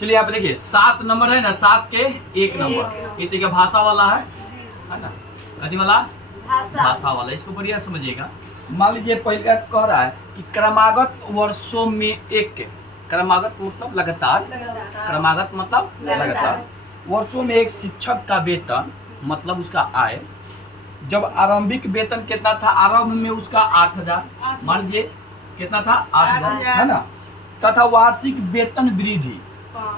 चलिए यहाँ पे देखिए 7 नंबर है ना, 7 के 1 नंबर, ये तो क्या भाषा वाला है ना, कथी वाला, भाषा वाला। इसको बढ़िया समझिएगा। मान लीजिए पहले कह रहा है कि क्रमागत वर्षों में एक, क्रमागत मतलब लगातार, क्रमागत मतलब लगातार वर्षों में एक शिक्षक का वेतन मतलब उसका आय, जब आरंभिक वेतन कितना था, आरंभ में उसका 8,000, मान लीजिए कितना था 8,000 है ना, तथा वार्षिक वेतन वृद्धि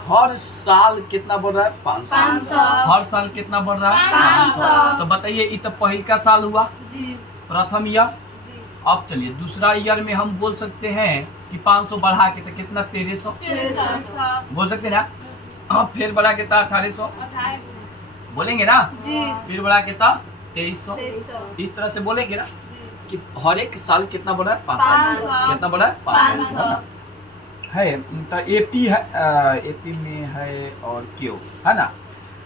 हर साल कितना बढ़ रहा है 500, हर साल कितना बढ़ रहा है 500। तो बताइए ये तो पहले का साल हुआ, प्रथम ईयर। अब चलिए दूसरा ईयर में हम बोल सकते हैं कि 500 बढ़ा के तो कितना 1300 बोल सकते हैं ना। अब फिर बढ़ा के था 1800 बोलेंगे ना, फिर बढ़ा के था 2300, इस तरह से बोलेंगे ना कि हर एक साल कितना बढ़ा है 500, कितना बढ़ा है 500 है। तो एपी है, एपी में है और क्यों है ना।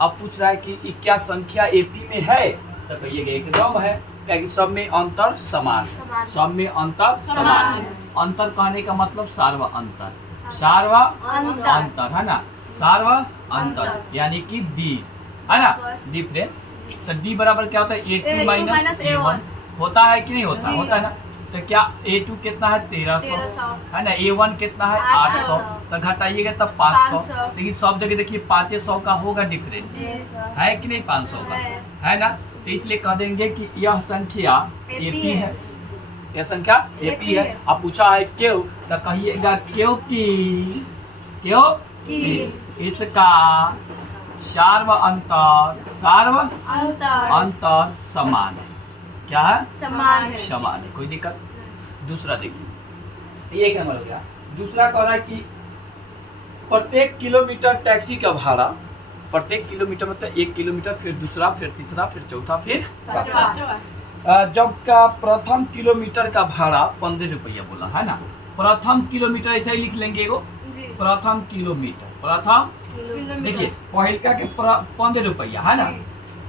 अब पूछ रहा है कि क्या संख्या एपी में है, तो कहिएगा एकदम है, क्योंकि सब में अंतर समान, सब में अंतर समान है। अंतर कहने का मतलब सार्व अंतर, सार्व अंतर है ना, सार्व अंतर यानी कि डी है ना, डिफरेंस। तो डी बराबर क्या होता है A2 माइनस A1 होता है कि नहीं होता, होता है ना। तो क्या A2 कितना है 1300 है ना, A1 कितना है 800, तो घटाइएगा तब 500। लेकिन सब जगह देखिए 500 का होगा डिफरेंस है कि नहीं, 500 का है ना। तो इसलिए कह देंगे कि यह संख्या एपी है, यह संख्या एपी है। अब पूछा है क्यों, तो कहिएगा क्योंकि, क्योंकि इसका सार्व अंतर, सार्व अंतर समान है। क्या है, समान है, समान है, कोई दिक्कत। दूसरा देखिए ये क्या हो गया, दूसरा कह रहा है कि प्रत्येक किलोमीटर टैक्सी का भाड़ा, प्रत्येक किलोमीटर मतलब 1 किलोमीटर, फिर दूसरा, फिर तीसरा, फिर चौथा, फिर जब का प्रथम किलोमीटर का भाड़ा 15 रुपया बोला है ना, प्रथम किलोमीटर ऐसा ही लिख लेंगे एगो, प्रथम किलोमीटर, प्रथम देखिए पहिलका के 15 रुपया है ना।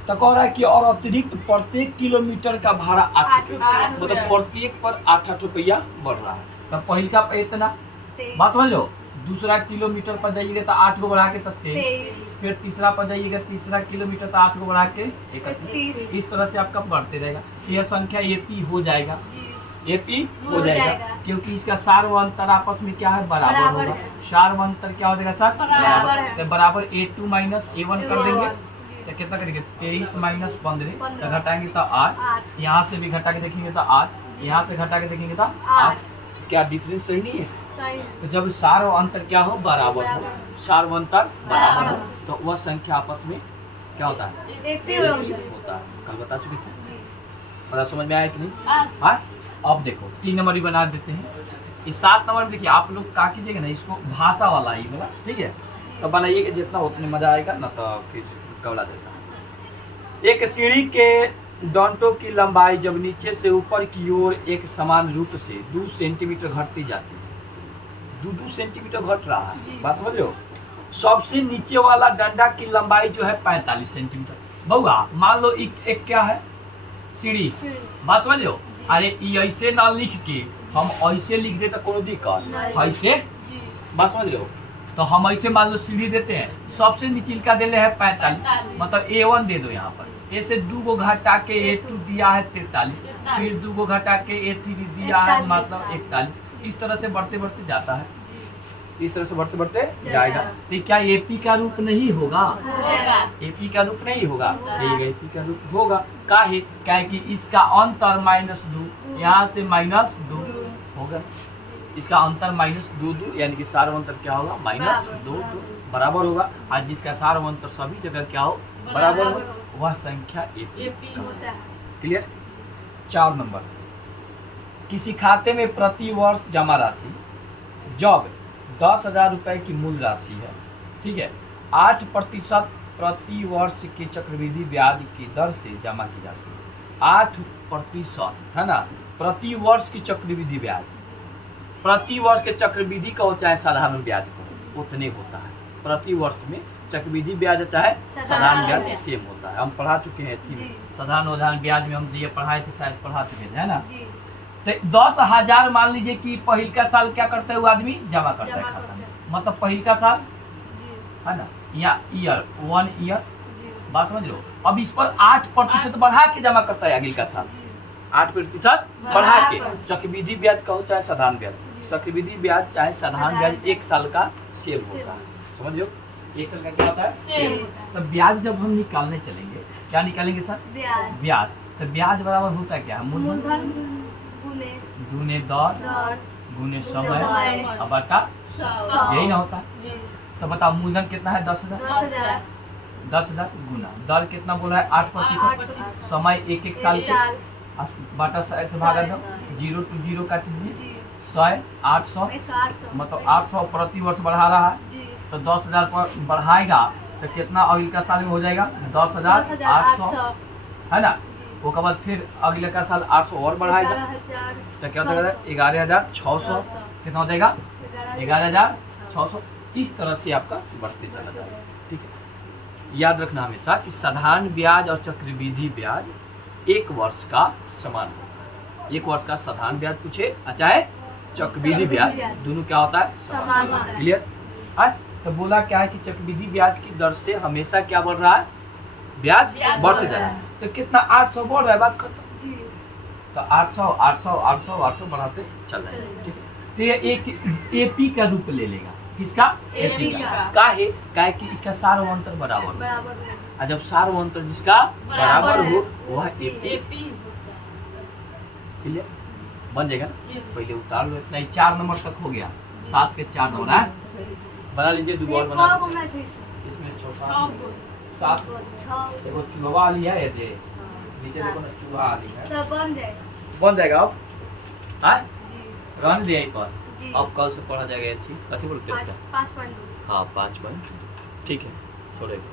तो कह रहा है कि और अतिरिक्त प्रत्येक किलोमीटर का भाड़ा 8 रुपया, मतलब प्रत्येक पर 8 रुपया बढ़ रहा है। तो पहिलका पे इतना बात समझ लो, दूसरा किलोमीटर पर जाइएगा तो 8 को बढ़ा के तो 23, फिर तीसरा पर जाइएगा, तीसरा किलोमीटर तो 8 को बढ़ा के 31, इस तरह से आपका बढ़ते रहेगा। यह संख्या एपी हो जाएगा, एपी हो जाएगा, क्योंकि इसका सार्व अंतर आपस में क्या है, बराबर होगा। सार्व अंतर क्या हो जाएगा सर, बराबर है। तो बराबर A2 माइनस A1 कर देंगे तो कितना करेंगे 23 माइनस 15, तो घटाएंगे तो 8, यहाँ से भी घटा के देखेंगे तो 8, यहाँ से घटा के देखेंगे तो 8। क्या डिफरेंस सही नहीं है। तो जब सार्व अंतर क्या हो, बराबर हो, सार्व अंतर बराबर हो, तो वह संख्या आपस में क्या होता है, एपी होता है। कल बता चुके थे, पता समझ में आया कि नहीं। हाँ अब देखो 3 नंबर भी बना देते हैं। इस 7 नंबर में देखिए आप लोग क्या कीजिएगा ना, इसको भाषा वाला ही बोला, ठीक है, तो बनाइएगा जितना उतने मजा आएगा ना, तो फिर कवला देता। एक सीढ़ी के डंटों की लंबाई जब नीचे से ऊपर की ओर एक समान रूप से 2 सेंटीमीटर घटती जाती है, 2 सेंटीमीटर घट रहा है, बात समझ लो। सबसे नीचे वाला डंडा की लंबाई जो है 45 सेंटीमीटर। बहुआ मान लो एक क्या है, सीढ़ी, बात समझ लो। अरे ऐसे ना लिख के हम ऐसे लिख दे तो कोई दिक्कत, ऐसे बात समझ लो। तो हम ऐसे मान लो सीढ़ी देते हैं, सबसे नीचे का दे है 45, मतलब A1 दे दो यहाँ पर, ए से 2 को घटा के A2 दिया है 43, फिर 2 को घटा के A3 दिया है मतलब 41। इस तरह से बढ़ते बढ़ते जाता है, इस तरह से बढ़ते बढ़ते जाएगा। तो क्या एपी का रूप नहीं होगा, एपी का रूप नहीं होगा, एपी का रूप होगा। काहे, क्या है कि इसका अंतर -2, यहाँ से -2 होगा, इसका अंतर -2 यानी कि सार्व अंतर क्या होगा, -2 बराबर होगा। आज जिसका सार्व अंतर सभी जगह क्या हो, बराबर हो, वह संख्या एपी होता है। क्लियर। 4 नंबर, किसी खाते में प्रति वर्ष जमा राशि जब 10,000 रुपए की मूल राशि है, ठीक है, 8% प्रति वर्ष की चक्रवृद्धि ब्याज की दर से जमा की जाती है। 8% है ना, प्रति वर्ष की चक्रवृद्धि ब्याज, प्रति वर्ष के चक्रवृद्धि का हो चाहे साधारण ब्याज का उतने होता है। प्रति वर्ष में चक्रवृद्धि ब्याज चाहे साधारण ब्याज सेम होता है। हम पढ़ा चुके हैं थी, साधारण ब्याज में हम ये पढ़ाए थे, शायद पढ़ा चुके थे है ना। तो 10,000 मान लीजिए कि पहिल का साल क्या करता है वो आदमी, जमा करता है खाता में, मतलब पहिल का साल है ना, यहाँ ईयर 1 ईयर, बात समझ लो। अब इस पर 8% बढ़ा के जमा करता है अगले का साल, 8% बढ़ा के। चक्रवृद्धि ब्याज कहो चाहे साधारण ब्याज, चक्रवृद्धि ब्याज चाहे साधारण ब्याज 1 साल का सेव होता है, समझ लो 1 साल का क्या होता है सेव। तो ब्याज जब हम निकालने चलेंगे, क्या निकालेंगे सर? ब्याज। तो ब्याज बराबर होता है क्या? मूलधन गुने दर गुने समय और बटा 100, यही ना होता है। तो बताओ मूलधन कितना है? 10,000, 10,000 गुना दर कितना बोला है? 8%, समय 1 साल के, बटा 100 से भागा दो, 0 to 0 काट दीजिए, 100 800, मतलब 800 प्रति वर्ष बढ़ा रहा है। तो 10,000 पर बढ़ाएगा तो कितना अगले का साल में हो जाएगा? 10,800, है ना। उसके बाद फिर अगले का साल 800 और बढ़ाएगा तो क्या होता है? 11,600, कितना हो जाएगा? 11,600। इस तरह से आपका बढ़ते चला जाएगा, ठीक है। याद रखना हमेशा कि साधारण ब्याज और चक्रवृद्धि ब्याज 1 वर्ष का समान होगा। 1 वर्ष का साधारण ब्याज पूछे चाहे चक्रवृद्धि ब्याज, दोनों क्या होता है? समान। क्लियर है? तो बोला क्या है कि चक्रवृद्धि ब्याज की दर से हमेशा क्या बढ़ रहा है? ब्याज बढ़ते जा रहा है। तो कितना? 800 बढ़ रहा है, बात खत्म। तो 800 800 800 800 बढ़ाते चल रहे हैं, ठीक है। तो ये एक एपी का रूप ले लेगा। किसका? एपी का। काहे कि इसका सार्वंतर बराबर हो, और जब सार्वंतर जिसका बराबर हो वह एपी। क्लियर? बन जाएगा ना। पहले उतार लो, इतना 4 नंबर तक हो गया, 7 के 4 नंबर है। बना लीजिए, दो और बना लीजिए। इसमें छोटा 7 देखो चूहा लिया है, ये नीचे देखो ना चूहा लिया है, तो बन जाएगा। अब हाँ रहने दिया एक बार, अब कल से पढ़ा जाएगा। ठीक, कथी बोलते हो? 5 पॉइंट। हाँ 5 पॉइंट, ठीक है, छोड़ेगा।